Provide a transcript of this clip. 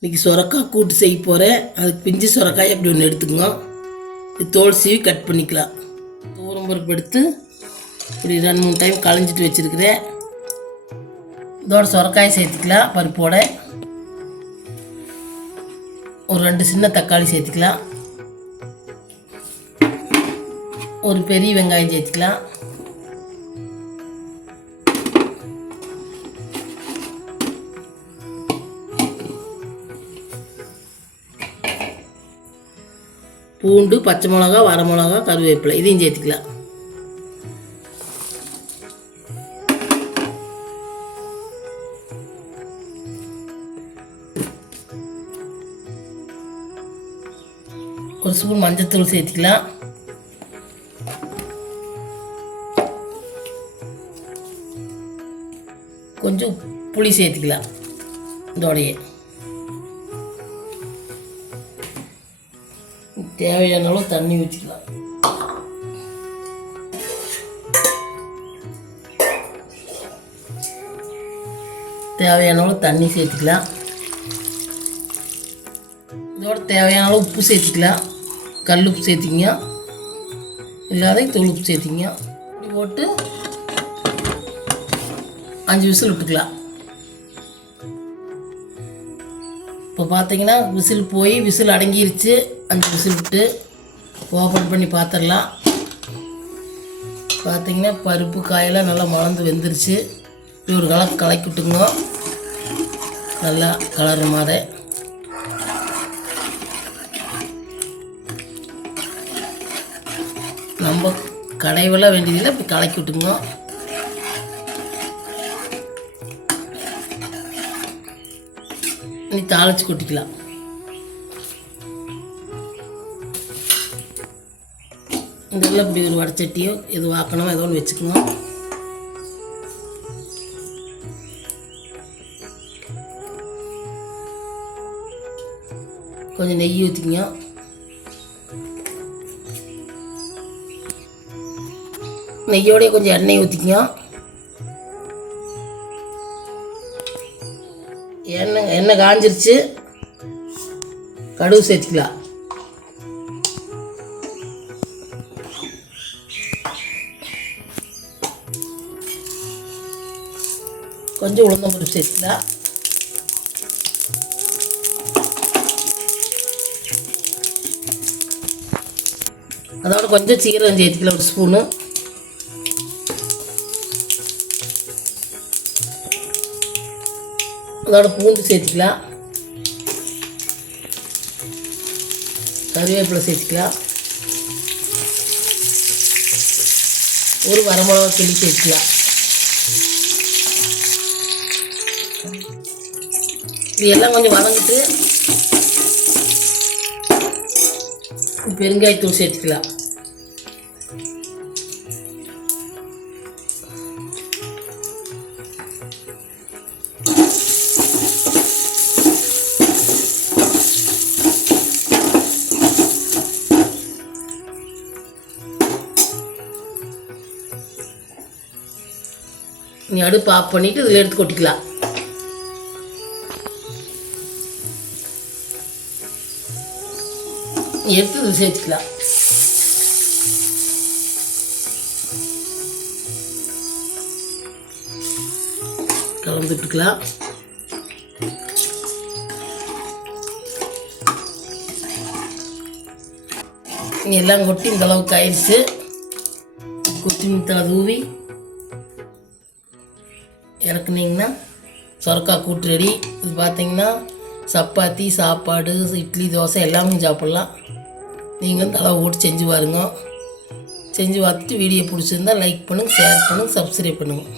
இன்றைக்கி சுரக்காய் கூட்டு செய்ய போகிறேன். அதுக்கு பிஞ்சு சுரக்காய் அப்படி ஒன்று எடுத்துக்கோங்க. இது தோல் சீவி கட் பண்ணிக்கலாம். தூரம் பருப்பு எடுத்து இப்படி 2-3 டைம் களைஞ்சிட்டு வச்சுருக்கிறேன். இதோட சுரக்காயை சேர்த்துக்கலாம். பருப்போட ஒரு 2 சின்ன தக்காளி சேர்த்துக்கலாம். ஒரு பெரிய வெங்காயம் சேர்த்துக்கலாம். பூண்டு, பச்சை மிளகா, வர மிளகா, கருவேப்பிலை இதையும் சேர்த்துக்கலாம். ஒரு ஸ்பூன் மஞ்சத்தூள் சேர்த்துக்கலாம். கொஞ்சம் புளி சேர்த்துக்கலாம். இதோடைய தேவையான அளவு தண்ணி ஊற்றிக்கலாம். தேவையான அளவு தண்ணி சேர்த்துக்கலாம். இதோட தேவையான அளவு உப்பு சேர்த்துக்கலாம். கல் உப்பு சேர்த்திங்க, இல்லாத தூள் உப்பு சேர்த்திங்க. இப்படி போட்டு 5 விசில் விட்டுக்கலாம். இப்போ பார்த்தீங்கன்னா விசில் போய் விசில் அடங்கிருச்சு. 5 விசில் விட்டு ஓப்பன் பண்ணி பார்த்துடலாம். பார்த்தீங்கன்னா பருப்பு காயெல்லாம் நல்லா மலர்ந்து வெந்துருச்சு. இப்படி ஒரு கலக்கி விட்டுங்க. நல்லா கலர் மாதிரி நம்ம கடைவெல்லாம் வேண்டியதில்லை. இப்படி கலக்கி விட்டுங்க. நீ தாளித்து கொட்டிக்கலாம். இதெல்லாம் இப்படி ஒரு வடச்சட்டியோ எது வாக்கணுமோ ஏதோ ஒன்று வச்சுக்கணும். கொஞ்சம் நெய் ஊற்றிங்க. நெய்யோடைய கொஞ்சம் எண்ணெய் ஊற்றிக்கங்க. எண்ணெய் காஞ்சிருச்சு. கடுகு சேர்த்துக்கலாம். கொஞ்சம் உளுந்தம் பருப்பு சேர்த்துக்கலாம். அதோட கொஞ்சம் சீரகம் சேர்த்துக்கலாம். ஒரு ஸ்பூனு. அதோட பூண்டு சேர்த்துக்கலாம். கருவேப்பிலை சேர்த்துக்கலாம். ஒரு வரமிளகா கிள்ளி சேர்த்துக்கலாம். இது எல்லாம் கொஞ்சம் வதங்கிட்டு பெருங்காயத்தூள் சேர்த்துக்கலாம். நீ அடுப்பு ஆஃப் பண்ணிவிட்டு இதில் எடுத்து கொட்டிக்கலாம். எடுத்து இதில் சேர்த்துக்கலாம். கலந்துட்டுக்கலாம். எல்லாம் கொட்டி இந்த அளவுக்கு ஆயிடுச்சு. கொத்தமல்லி தழை தூவி இறக்குனீங்கன்னா சுரக்காய் கூட்டு ரெடி. இது பார்த்தீங்கன்னா சப்பாத்தி, சாப்பாடு, இட்லி, தோசை எல்லாமே சாப்பிட்லாம். நீங்களும் தலை ஓட்டு செஞ்சு பாருங்க. செஞ்சு பார்த்துட்டு வீடியோ பிடிச்சிருந்தா லைக் பண்ணுங்கள், ஷேர் பண்ணுங்கள், சப்ஸ்கிரைப் பண்ணுங்கள்.